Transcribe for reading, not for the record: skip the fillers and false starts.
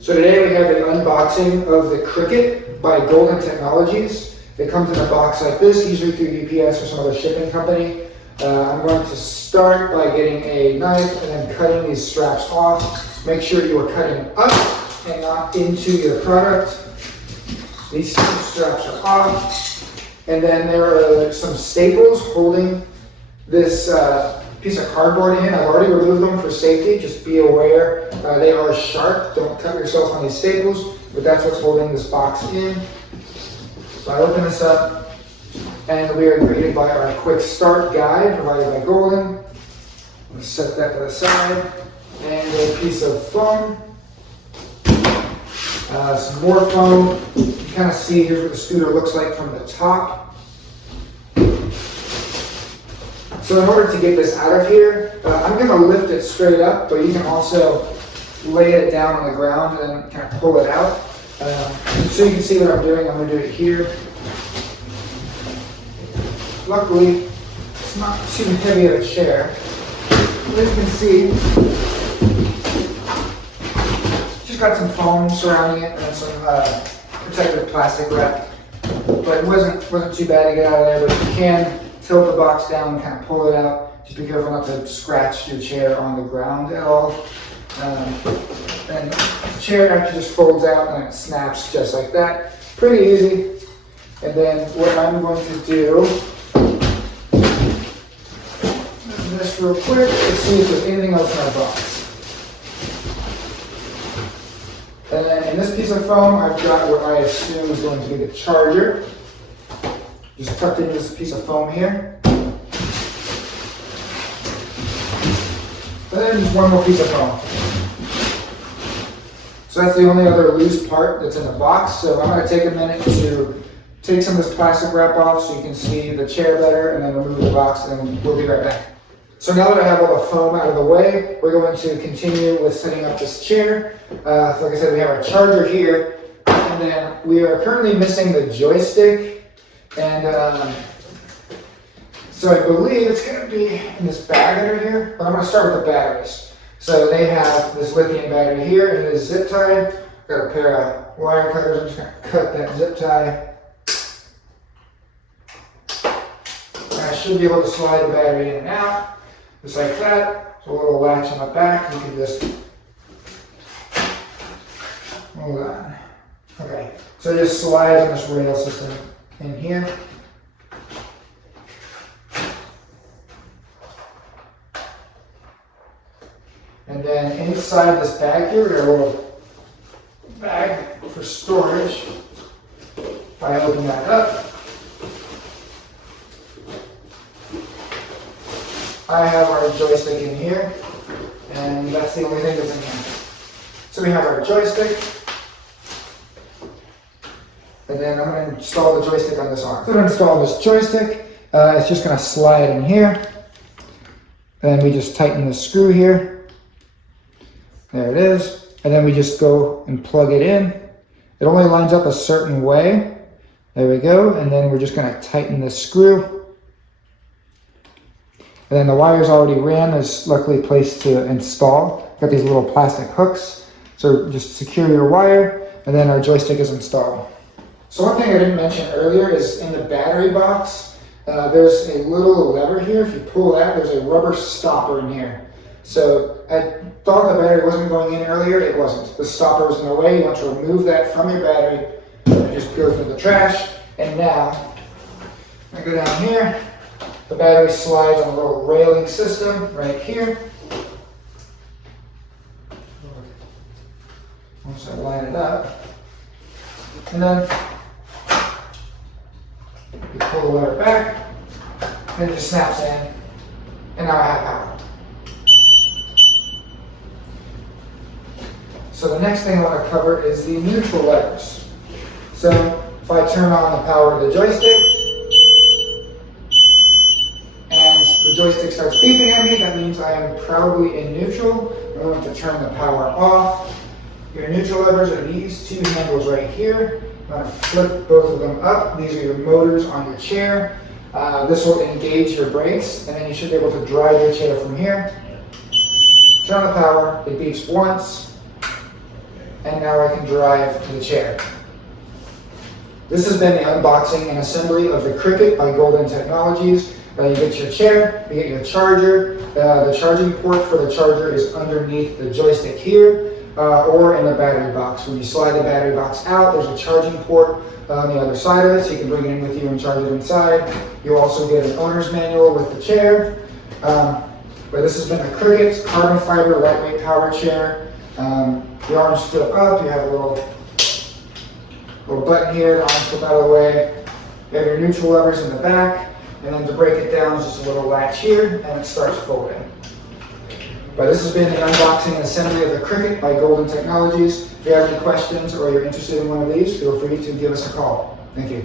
So today we have an unboxing of the Cricut by Golden Technologies. It comes in a box like this, usually through UPS or some other shipping company. I'm going to start by getting a knife and then cutting these straps off. Make sure you are cutting up and not into your product. These two straps are off. And then there are some staples holding this piece of cardboard in. I've already removed them for safety. Just be aware they are sharp. Don't cut yourself on these staples, but that's what's holding this box in. So I open this up, and we are greeted by our quick start guide provided by Golden. I'm going to set that to the side, and a piece of foam. Some more foam. You can kind of see here's what the scooter looks like from the top. So in order to get this out of here, I'm going to lift it straight up, but you can also lay it down on the ground and kind of pull it out. So you can see what I'm doing. I'm going to do it here. Luckily, it's not too heavy of a chair. As you can see, just got some foam surrounding it and some protective plastic wrap. But it wasn't too bad to get out of there, but you can tilt the box down and kind of pull it out. Just be careful not to scratch your chair on the ground at all. And the chair actually just folds out and it snaps just like that. Pretty easy. And then what I'm going to do, this real quick, to see if there's anything else in our box. And then in this piece of foam, I've got what I assume is going to be the charger. Just tucked into this piece of foam here. And then just one more piece of foam. So that's the only other loose part that's in the box. So I'm going to take a minute to take some of this plastic wrap off so you can see the chair better, and then remove the box, and then we'll be right back. So now that I have all the foam out of the way, we're going to continue with setting up this chair. So like I said, we have our charger here, and then we are currently missing the joystick. And so I believe it's going to be in this bag under here, but I'm going to start with the batteries. So they have this lithium battery here, and it is zip tied. Got a pair of wire cutters. I'm just going to cut that zip tie. And I should be able to slide the battery in and out, just like that. So a little latch on the back. You can just hold on. Okay, so it just slides on this rail system in here. And then inside this bag here, we got a little bag for storage. If I open that up, I have our joystick in here, and that's the only thing that's in here. So we have our joystick, and then I'm going to install the joystick on this arm. So I'm going to install this joystick. It's just going to slide in here, and then we just tighten the screw here. There it is. And then we just go and plug it in. It only lines up a certain way. There we go. And then we're just going to tighten this screw. And then the wire's already ran. There's luckily a place to install. Got these little plastic hooks. So just secure your wire, and then our joystick is installed. So one thing I didn't mention earlier is in the battery box, there's a little lever here. If you pull that, there's a rubber stopper in here. So I thought the battery wasn't going in earlier. It wasn't. The stopper was in the way. You want to remove that from your battery. It just goes into the trash. And now, I go down here. The battery slides on a little railing system right here. Once I line it up, and then you pull the lever back, and it just snaps in, and now I have power. So the next thing I want to cover is the neutral levers. So if I turn on the power of the joystick, and the joystick starts beeping at me, that means I am probably in neutral. I'm going to turn the power off. Your neutral levers are these two handles right here. I'm going to flip both of them up. These are your motors on your chair. This will engage your brakes, and then you should be able to drive your chair from here. Turn on the power, it beeps once, and now I can drive to the chair. This has been the unboxing and assembly of the Cricket by Golden Technologies. You get your chair, you get your charger. The charging port for the charger is underneath the joystick here, or in the battery box. When you slide the battery box out, there's a charging port on the other side of it, so you can bring it in with you and charge it inside. You'll also get an owner's manual with the chair. But this has been the Cricket carbon fiber lightweight power chair. The arms flip up. You have a little button here. The arms flip out of the way. You have your neutral levers in the back. And then to break it down, is just a little latch here, and it starts folding. But this has been the unboxing and assembly of the Cricket by Golden Technologies. If you have any questions or you're interested in one of these, feel free to give us a call. Thank you.